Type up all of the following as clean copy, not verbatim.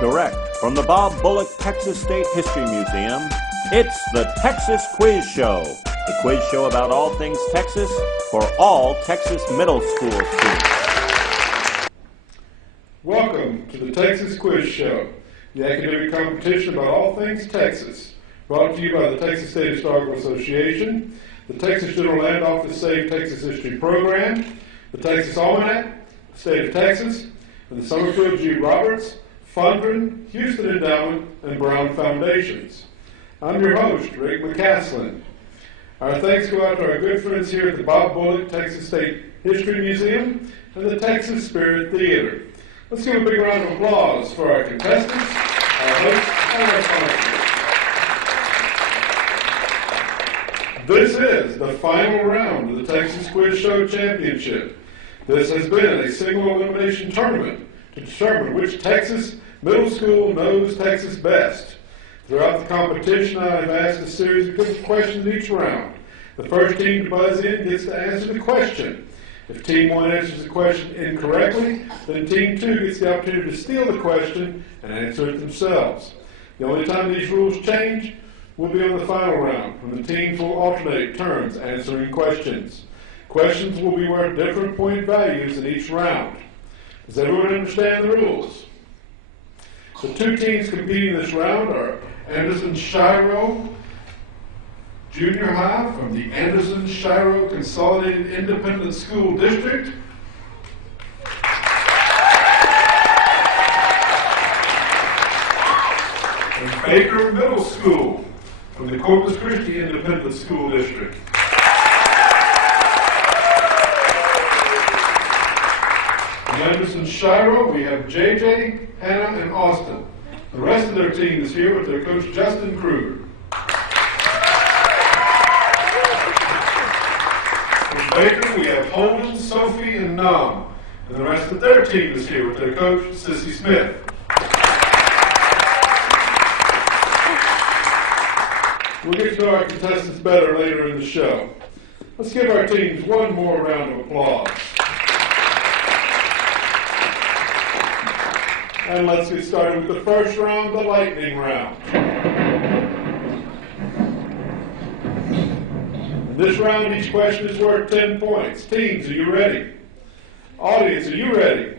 Direct from the Bob Bullock Texas State History Museum, it's the Texas Quiz Show. The quiz show about all things Texas for all Texas middle school students. Welcome to the Texas Quiz Show, the academic competition about all things Texas. Brought to you by the Texas State Historical Association, the Texas General Land Office Save Texas History Program, the Texas Almanac, the State of Texas, and the Summerfield G. Roberts, Fundren, Houston Endowment, and Brown Foundations. I'm your host, Rick McCaslin. Our thanks go out to our good friends here at the Bob Bullock Texas State History Museum and the Texas Spirit Theater. Let's give a big round of applause for our contestants, our hosts, and our sponsors. This is the final round of the Texas Quiz Show Championship. This has been a single elimination tournament to determine which Texas middle school knows Texas best. Throughout the competition, I have asked a series of good questions each round. The first team to buzz in gets to answer the question. If Team 1 answers the question incorrectly, then Team 2 gets the opportunity to steal the question and answer it themselves. The only time these rules change will be on the final round, when the teams will alternate turns answering questions. Questions will be worth different point values in each round. Does everyone understand the rules? The two teams competing this round are Anderson-Shiro Junior High from the Anderson-Shiro Consolidated Independent School District, and Baker Middle School from the Corpus Christi Independent School District. In Anderson-Shiro, we have JJ, Hannah, and Austin. The rest of their team is here with their coach, Justin Kruger. In Baker, we have Holden, Sophie, and Nam. And the rest of their team is here with their coach, Sissy Smith. We'll get to know our contestants better later in the show. Let's give our teams one more round of applause. And let's get started with the first round, the lightning round. In this round, each question is worth 10 points. Teams, are you ready? Audience, are you ready?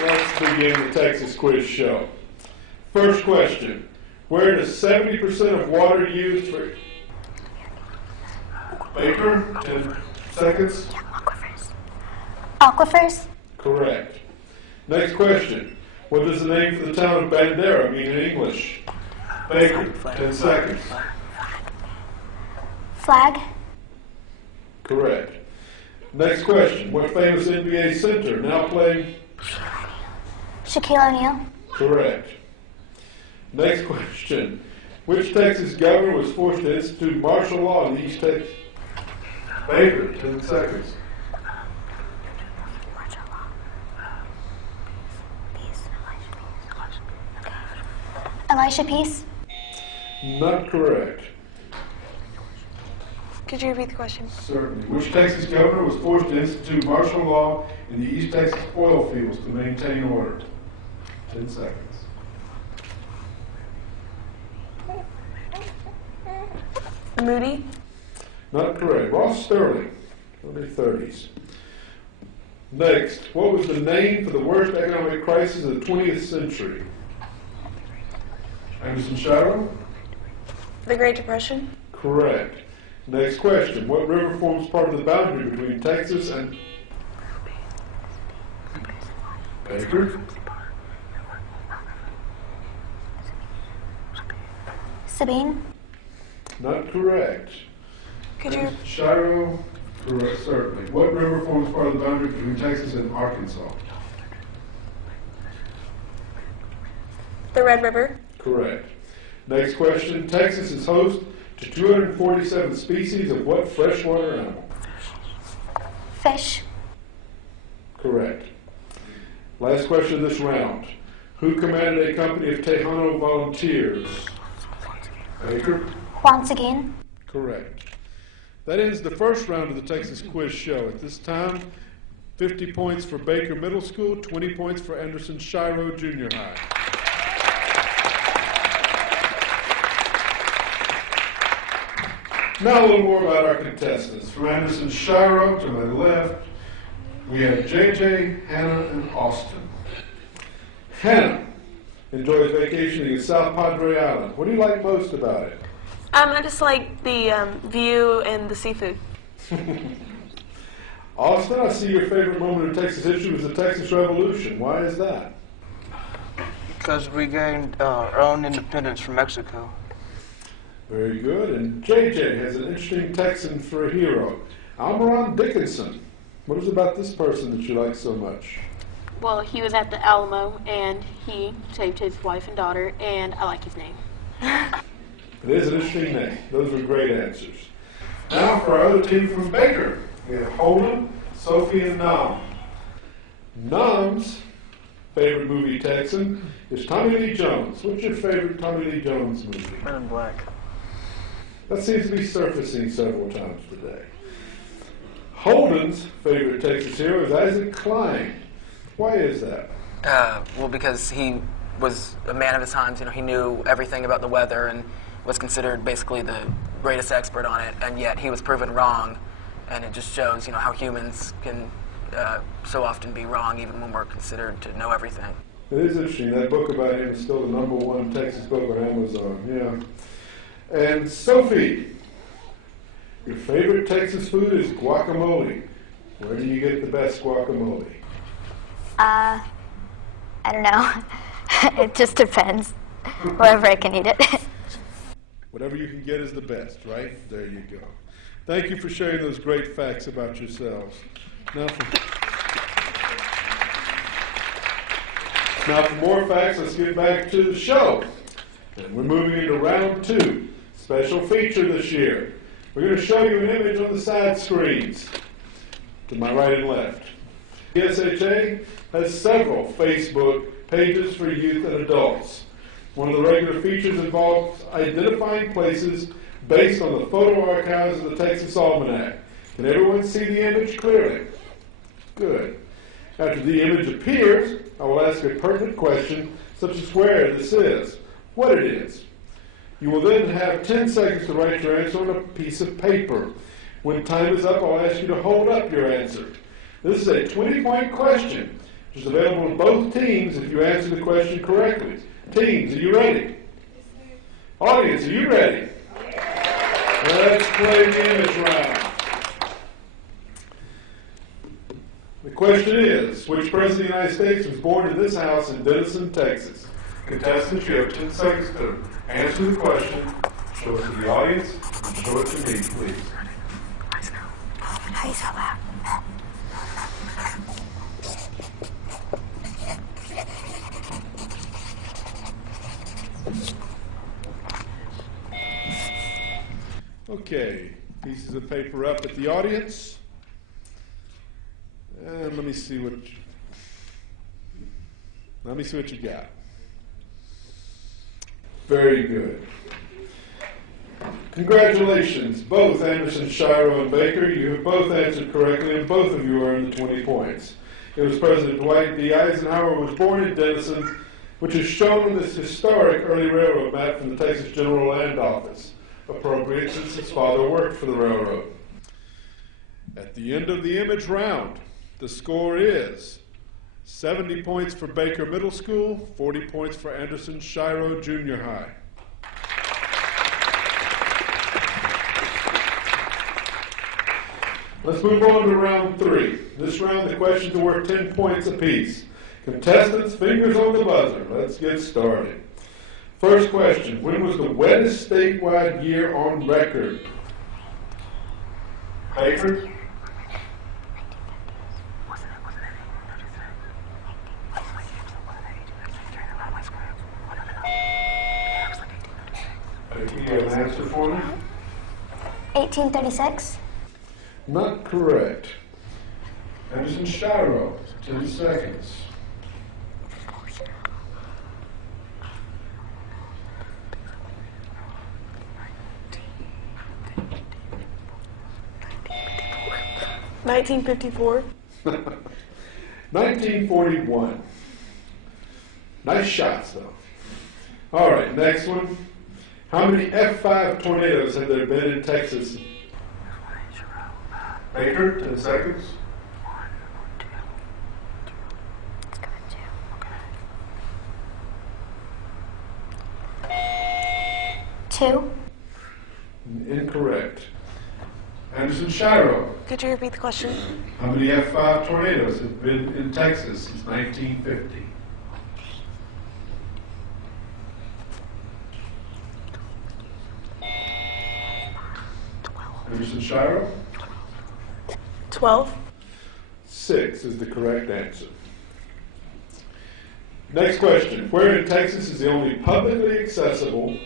Let's begin the Texas Quiz Show. First question. Where does 70% of water used for... Baker, 10 seconds. Aquifers. Aquifers? Correct. Next question. What does the name for the town of Bandera mean in English? Baker, 10 seconds. Flag? Correct. Next question. What famous NBA center now playing? Shaquille O'Neal? Correct. Next question. Which Texas governor was forced to institute martial law in East Texas? Baker, 10 seconds. Elisha Peace? Not correct. Could you repeat the question? Certainly. Which Texas governor was forced to institute martial law in the East Texas oil fields to maintain order? 10 seconds. Moody? Not correct. Ross Sterling, early 30s. Next, what was the name for the worst economic crisis of the 20th century? Anderson-Shiro? The Great Depression? Correct. Next question. What river forms part of the boundary between Texas and... Baker? Sabine? Not correct. Could you... Shiro? Correct, certainly. What river forms part of the boundary between Texas and Arkansas? The Red River? Correct. Next question. Texas is host to 247 species of what freshwater animal? Fish? Correct. Last question of this round. Who commanded a company of Tejano volunteers? Baker? Once again? Correct. That ends the first round of the Texas Quiz Show. At this time, 50 points for Baker Middle School, 20 points for Anderson-Shiro Junior High. Now a little more about our contestants. From Anderson-Shiro to my left, we have JJ, Hannah, and Austin. Hannah enjoys vacationing in South Padre Island. What do you like most about it? I just like the view and the seafood. Austin, I see your favorite moment in Texas history was the Texas Revolution. Why is that? Because we gained our own independence from Mexico. Very good. And JJ has an interesting Texan for a hero, Almiron Dickinson. What is it about this person that you like so much? Well, he was at the Alamo, and he saved his wife and daughter, and I like his name. It is an interesting name. Those were great answers. Now for our other team from Baker, we have Holden, Sophie, and Nam. Nam's favorite movie Texan is Tommy Lee Jones. What's your favorite Tommy Lee Jones movie? Men in Black. That seems to be surfacing several times today. Holden's favorite Texas hero is Isaac Klein. Why is that? Well, because he was a man of his times. You know, he knew everything about the weather and was considered basically the greatest expert on it, and yet he was proven wrong. And it just shows, you know, how humans can so often be wrong, even when we're considered to know everything. It is interesting. That book about him is still the #1 Texas book on Amazon. Yeah. And Sophie, your favorite Texas food is guacamole. Where do you get the best guacamole? I don't know. It just depends. Wherever I can eat it. Whatever you can get is the best, right? There you go. Thank you for sharing those great facts about yourselves. Now for more facts, let's get back to the show. And we're moving into round 2. Special feature this year. We're going to show you an image on the side screens to my right and left. The SHA has several Facebook pages for youth and adults. One of the regular features involves identifying places based on the photo archives of the Texas Almanac. Can everyone see the image clearly? Good. After the image appears, I will ask a pertinent question, such as where this is, what it is. You will then have 10 seconds to write your answer on a piece of paper. When time is up, I'll ask you to hold up your answer. This is a 20-point question, which is available to both teams if you answer the question correctly. Teams, are you ready? Audience, are you ready? Let's play the image round. The question is, which president of the United States was born in this house in Denison, Texas? Contestants, you have 10 seconds to answer the question. Show it to the audience and show it to me, please. How you spell that? Okay, pieces of paper up at the audience. And let me see what you got. Very good. Congratulations, both Anderson-Shiro and Baker. You have both answered correctly, and both of you earned the 20 points. It was President Dwight D. Eisenhower who was born in Denison, which is shown on this historic early railroad map from the Texas General Land Office. Appropriate since his father worked for the railroad. At the end of the image round, the score is 70 points for Baker Middle School, 40 points for Anderson-Shiro Junior High. Let's move on to round 3. This round, the questions are worth 10 points apiece. Contestants, fingers on the buzzer. Let's get started. First question, when was the wettest statewide year on record? Baker? Baker, you have an answer for me? 1836. Not correct. Anderson-Shiro, 10 seconds. $1954. 1941. Nice shots, though. All right, next one. How many F5 tornadoes have there been in Texas? Baker, 10 seconds. Two. Incorrect. Anderson-Shiro. Could you repeat the question? How many F5 tornadoes have been in Texas since 1950? Anderson-Shiro? 12. 6 is the correct answer. Next question. Where in Texas is the only publicly accessible?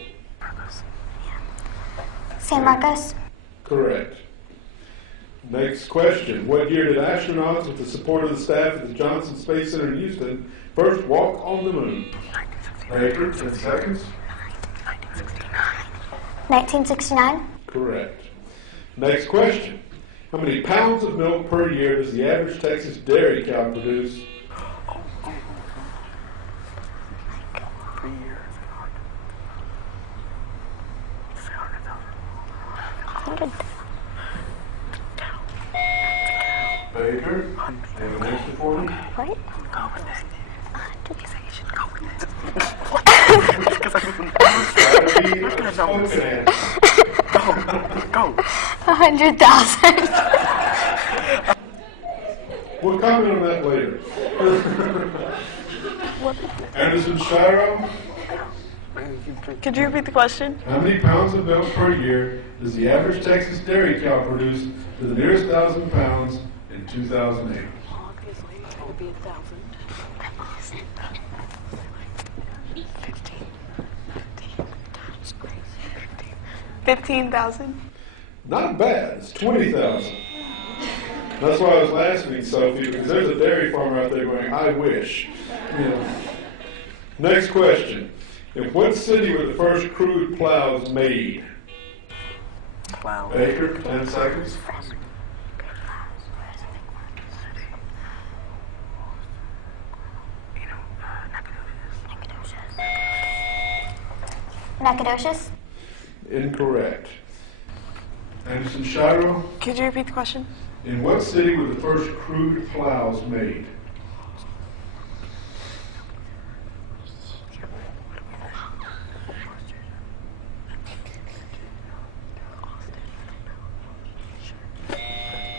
San Marcos. Correct. Next question. What year did astronauts with the support of the staff at the Johnson Space Center in Houston first walk on the moon? Baker, 10 seconds. 1969. Correct. Next question. How many pounds of milk per year does the average Texas dairy cow produce? 100. Baker, you have an answer for me? What? Go with it. You say you should go with it. Go. 100,000. We'll comment on that later. Anderson-Shiro, Could you repeat the question? how many pounds of milk per year does the average Texas dairy cow produce to the nearest 1,000 pounds in 2008? Obviously, it would be 1,000. 15,000. Not bad. It's 20,000. That's why I was laughing, Sophie, because there's a dairy farmer out there going, I wish. You know. Next question. In what city were the first crude plows made? Wow. Baker, 10 seconds. Nacogdoches. Incorrect. Anderson-Shiro, Could you repeat the question? in what city were the first crude plows made?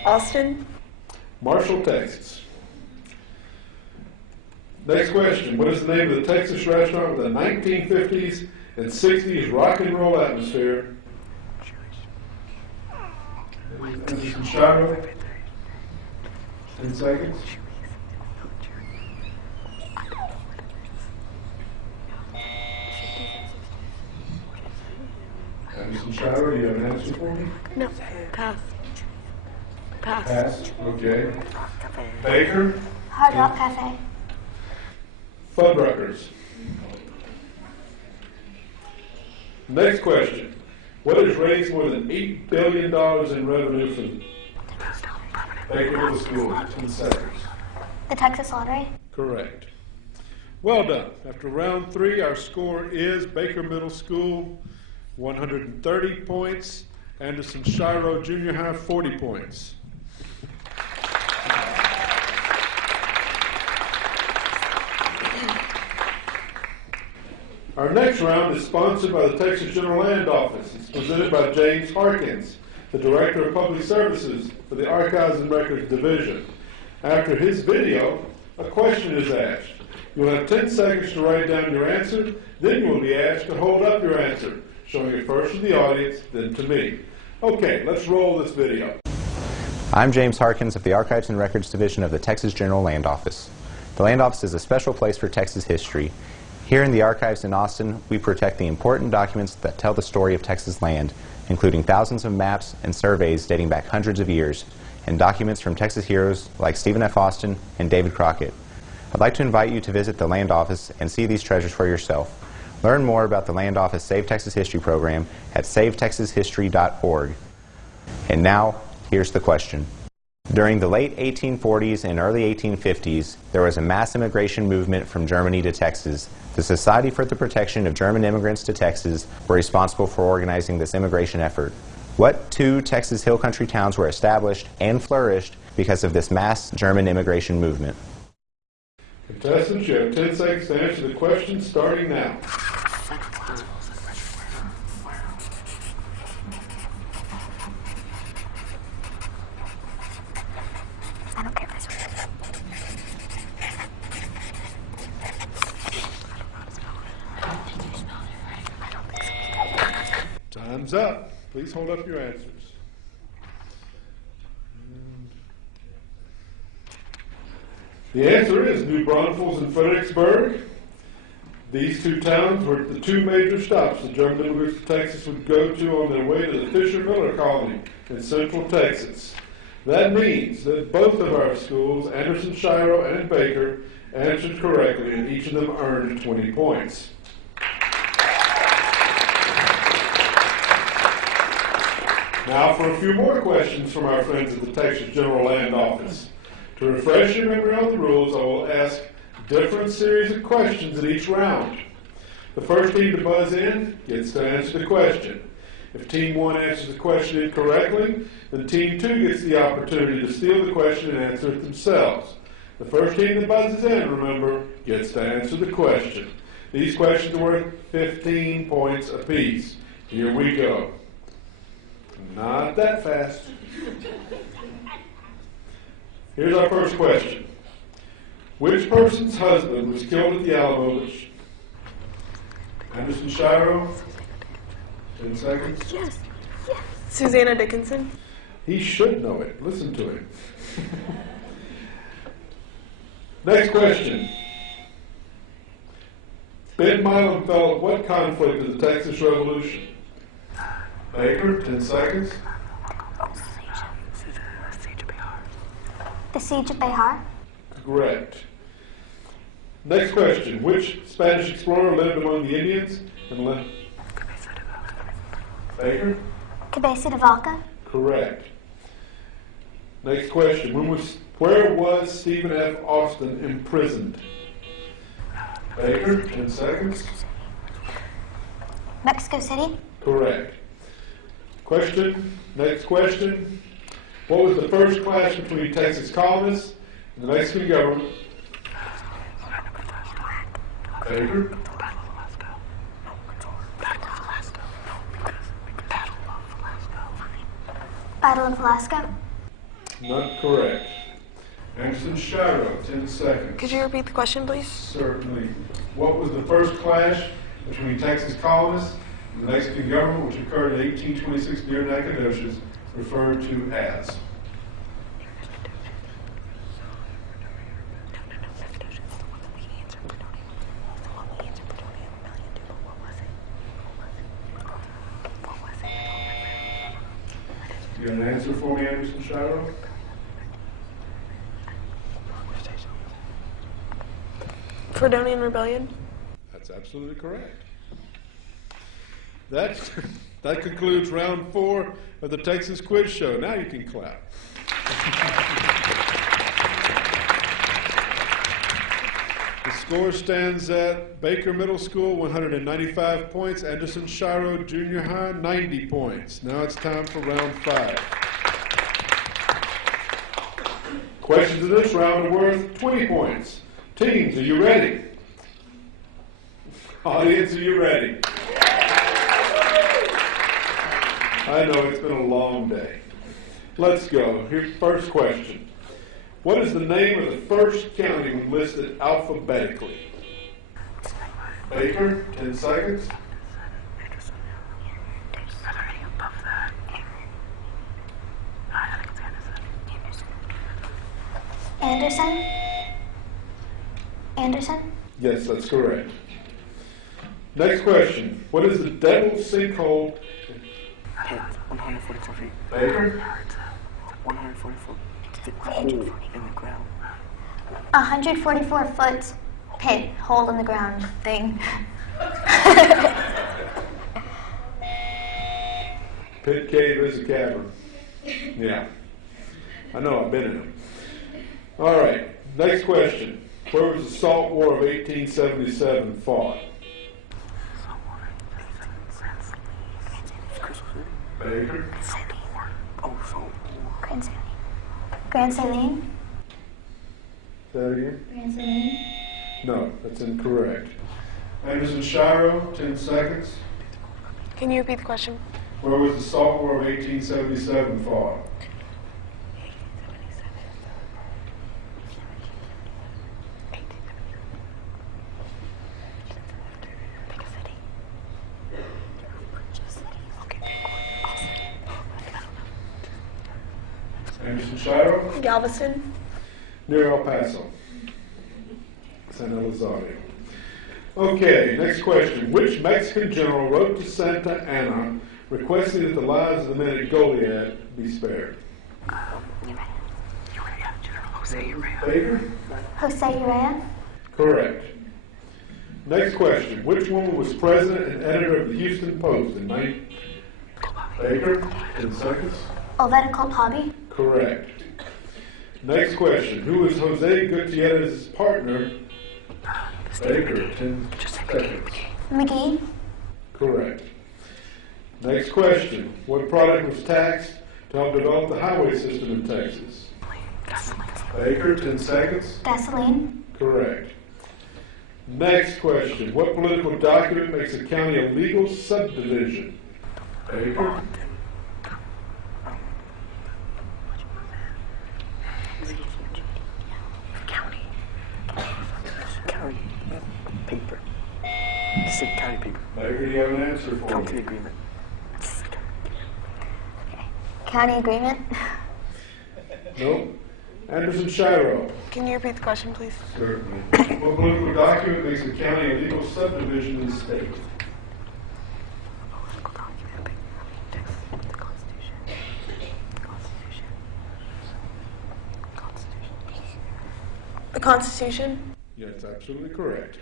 Austin. Marshall, Texas. Next question. What is the name of the Texas restaurant with a 1950s and 60s rock and roll atmosphere? Anderson-Shiro, 10 seconds. Anderson-Shiro, you have an answer for me? No. Pass. Pass. Pass. Okay. Baker, Hard Rock Cafe. Fuddruckers. Next question. What has raised more than $8 billion in revenue from Baker Middle School? 10 seconds. The Texas Lottery. Correct. Well done. After round 3, our score is Baker Middle School, 130 points. Anderson-Shiro Junior High, 40 points. Our next round is sponsored by the Texas General Land Office. It's presented by James Harkins, the Director of Public Services for the Archives and Records Division. After his video, a question is asked. You will have 10 seconds to write down your answer, then you will be asked to hold up your answer, showing it first to the audience, then to me. Okay, let's roll this video. I'm James Harkins of the Archives and Records Division of the Texas General Land Office. The Land Office is a special place for Texas history. Here in the archives in Austin, we protect the important documents that tell the story of Texas land, including thousands of maps and surveys dating back hundreds of years, and documents from Texas heroes like Stephen F. Austin and David Crockett. I'd like to invite you to visit the Land Office and see these treasures for yourself. Learn more about the Land Office Save Texas History program at savetexashistory.org. And now, here's the question. During the late 1840s and early 1850s, there was a mass immigration movement from Germany to Texas. The Society for the Protection of German Immigrants to Texas were responsible for organizing this immigration effort. What two Texas Hill Country towns were established and flourished because of this mass German immigration movement? Contestants, you have 10 seconds to answer the question starting now. I don't care this one. Time's up. Please hold up your answers. The answer is New Braunfels and Fredericksburg. These two towns were the two major stops the German immigrants to Texas would go to on their way to the Fisher-Miller colony in central Texas. That means that both of our schools, Anderson-Shiro and Baker, answered correctly, and each of them earned 20 points. Now for a few more questions from our friends at the Texas General Land Office. To refresh your memory on the rules, I will ask different series of questions in each round. The first team to buzz in gets to answer the question. If Team 1 answers the question incorrectly, then Team 2 gets the opportunity to steal the question and answer it themselves. The first team that buzzes in, remember, gets to answer the question. These questions are worth 15 points apiece. Here we go. Not that fast. Here's our first question. Which person's husband was killed at the Alamo? Anderson-Shiro? 10 seconds. Yes. Susanna Dickinson. He should know it. Listen to him. Next question. Ben Milam fell at what conflict of the Texas Revolution? Baker, 10 seconds. The Siege of Behar? Correct. Next question. Which Spanish explorer lived among the Indians and left? Baker? Cabeza de Vaca? Correct. Next question. Where was Stephen F. Austin imprisoned? Baker, 10 seconds. Mexico City? Correct. Next question. What was the first clash between Texas colonists and the Mexican government? Baker? Battle of Velasco? Not correct. Anderson-Shiro, 10 seconds. Could you repeat the question, please? Certainly. What was the first clash between Texas colonists and the Mexican government, which occurred in 1826 near Nacogdoches, referred to as? You got an answer for me, Anderson-Shiro? Fredonian Rebellion. That's absolutely correct. That concludes round 4 of the Texas Quiz Show. Now you can clap. The score stands at Baker Middle School, 195 points. Anderson-Shiro Junior High, 90 points. Now it's time for round 5. Questions in this round are worth 20 points. Teams, are you ready? Audience, are you ready? I know it's been a long day. Let's go. Here's the first question. What is the name of the first county we listed alphabetically? Baker, 10 seconds. Anderson? Anderson? Yes, that's correct. Next question. What is the Devil's Sinkhole? 144 feet. Baker? 144 feet hole in the ground. 144 foot pit, hole in the ground thing. Pit cave is a cavern. Yeah. I know, I've been in them. All right, next question. Where was the Salt War of 1877 fought? Baker? Grand Saline. Say that again? Grand Saline. No, that's incorrect. Anderson-Shiro, 10 seconds. Can you repeat the question? Where was the Salt War of 1877 fought? Anderson-Shiro? Galveston. Near El Paso. San Elizario. Okay, next question. Which Mexican general wrote to Santa Anna requesting that the lives of the men at Goliad be spared? Baker? Jose Urrea. Correct. Next question. Which woman was president and editor of the Houston Post in Baker? 10 seconds. Olvera Colpobby. Correct. Next question. Who was Jose Gutierrez's partner? Baker, 10 seconds. McGee. Correct. Next question. What product was taxed to help develop the highway system in Texas? Baker, 10 seconds. Gasoline. Correct. Next question. What political document makes a county a legal subdivision? Baker. Paper. Just say county paper. Baker, do you have an answer for County me? agreement. County agreement. Nope. Anderson-Shiro. Can you repeat the question, please? Certainly. What political document makes a county a legal subdivision in the state? The Constitution. Yeah, that's absolutely correct.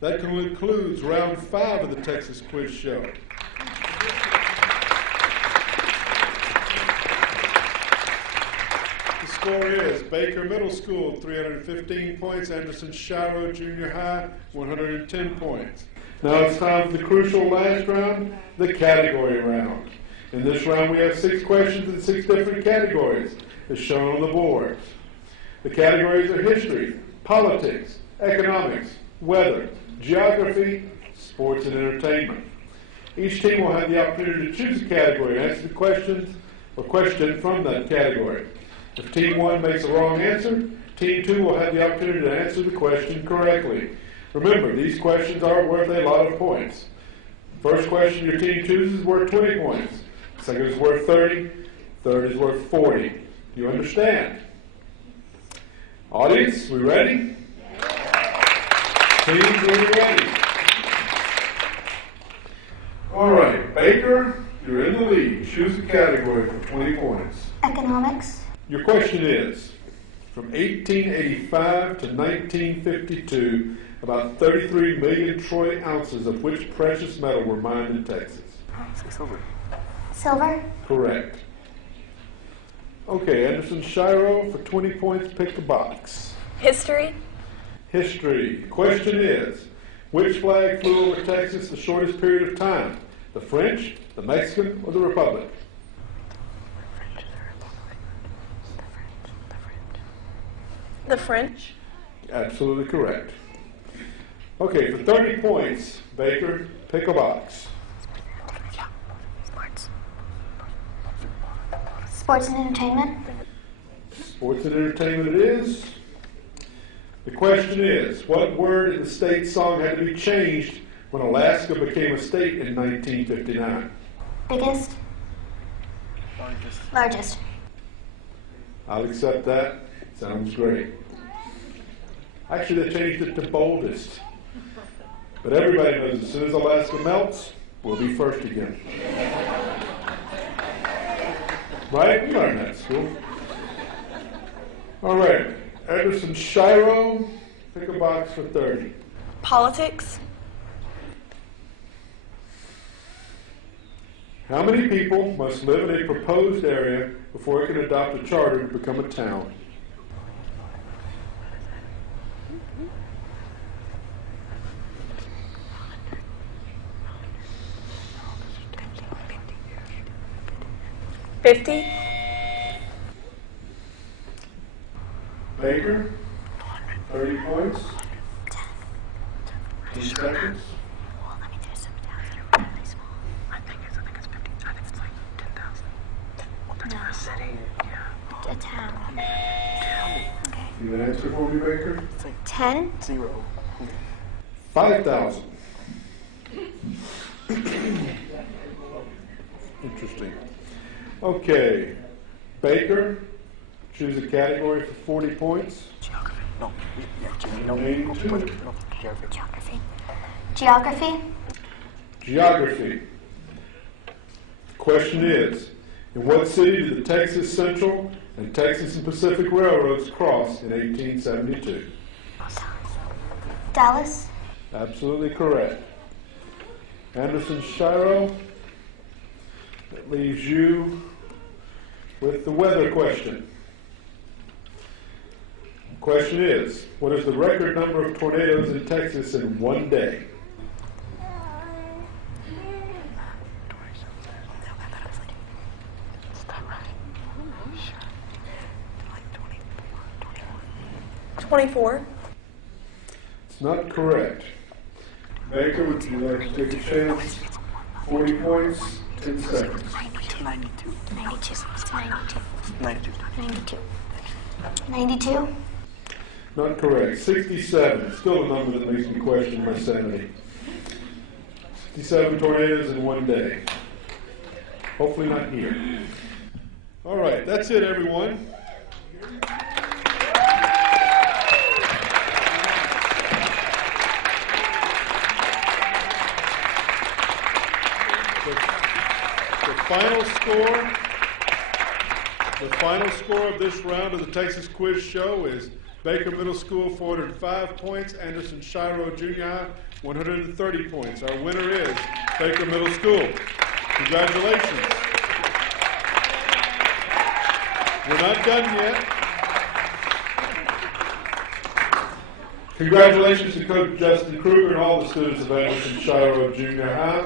That concludes round 5 of the Texas Quiz Show. The score is Baker Middle School, 315 points, Anderson-Shiro Junior High, 110 points. Now it's time for the crucial last round, the category round. In this round we have 6 questions in 6 different categories, as shown on the board. The categories are history, politics, economics, weather, geography, sports, and entertainment. Each team will have the opportunity to choose a category and answer the question from that category. If Team 1 makes a wrong answer, Team 2 will have the opportunity to answer the question correctly. Remember, these questions aren't worth a lot of points. First question your team chooses is worth 20 points. Second is worth 30. Third is worth 40. Do you understand? Audience, we ready? Teams, are you ready? All right, Baker, you're in the lead. Choose a category for 20 points. Economics. Your question is, from 1885 to 1952, about 33 million troy ounces of which precious metal were mined in Texas? Silver. Silver. Correct. Okay, Anderson-Shiro, for 20 points, pick a box. History. History. Question is, which flag flew over Texas the shortest period of time? The French, the Mexican, or the Republic? The French. Absolutely correct. Okay, for 30 points, Baker, pick a box. Sports and entertainment. Sports and entertainment it is. The question is, what word in the state song had to be changed when Alaska became a state in 1959? Biggest. Largest. I'll accept that. Sounds great. Actually, they changed it to boldest. But everybody knows as soon as Alaska melts, we'll be first again. Right? We learned that at school. All right. Anderson-Shiro, pick a box for 30. Politics. How many people must live in a proposed area before it can adopt a charter to become a town? $50. Baker, 30 points. 10 seconds. Well, I mean, there's some towns that are really small. I think it's 50. I think it's like 10,000. That's No. for a city. Yeah. A town. Okay. You have an answer for me, Baker? 10? 0. 5,000. Interesting. Okay. Baker, choose a category for 40 points. Geography. No. Geography. Geography? Geography. Question is, in what city did the Texas Central and Texas and Pacific Railroads cross in 1872? Dallas? Absolutely correct. Anderson-Shiro, that leaves you with the weather question. Question is, what is the record number of tornadoes in Texas in one day? Is that right? Sure. Like 24. It's not correct. Baker, would you like to take a chance? 40 points, 10 seconds. 92. 92. It's 92. 92. 92. 92? Not correct. 67. Still a number that makes me question my sanity. 67 tornadoes in one day. Hopefully not here. All right, that's it, everyone. The final score of this round of the Texas Quiz Show is Baker Middle School 405 points, Anderson-Shiro Junior High 130 points. Our winner is Baker Middle School. Congratulations. We're not done yet. Congratulations to Coach Justin Kruger and all the students of Anderson-Shiro Junior High.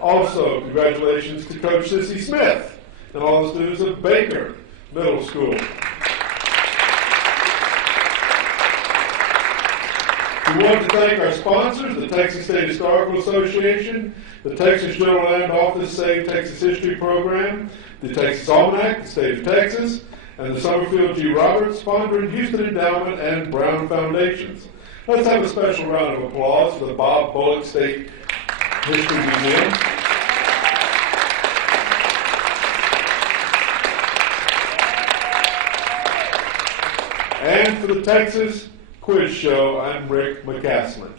Also, congratulations to Coach Sissy Smith and all the students of Baker Middle School. We want to thank our sponsors, the Texas State Historical Association, the Texas General Land Office Save Texas History Program, the Texas Almanac, the State of Texas, and the Summerfield G. Roberts, Ponder and Houston Endowment, and Brown Foundations. Let's have a special round of applause for the Bob Bullock State History Museum. And for the Texas Quiz Show, I'm Rick McCaslin.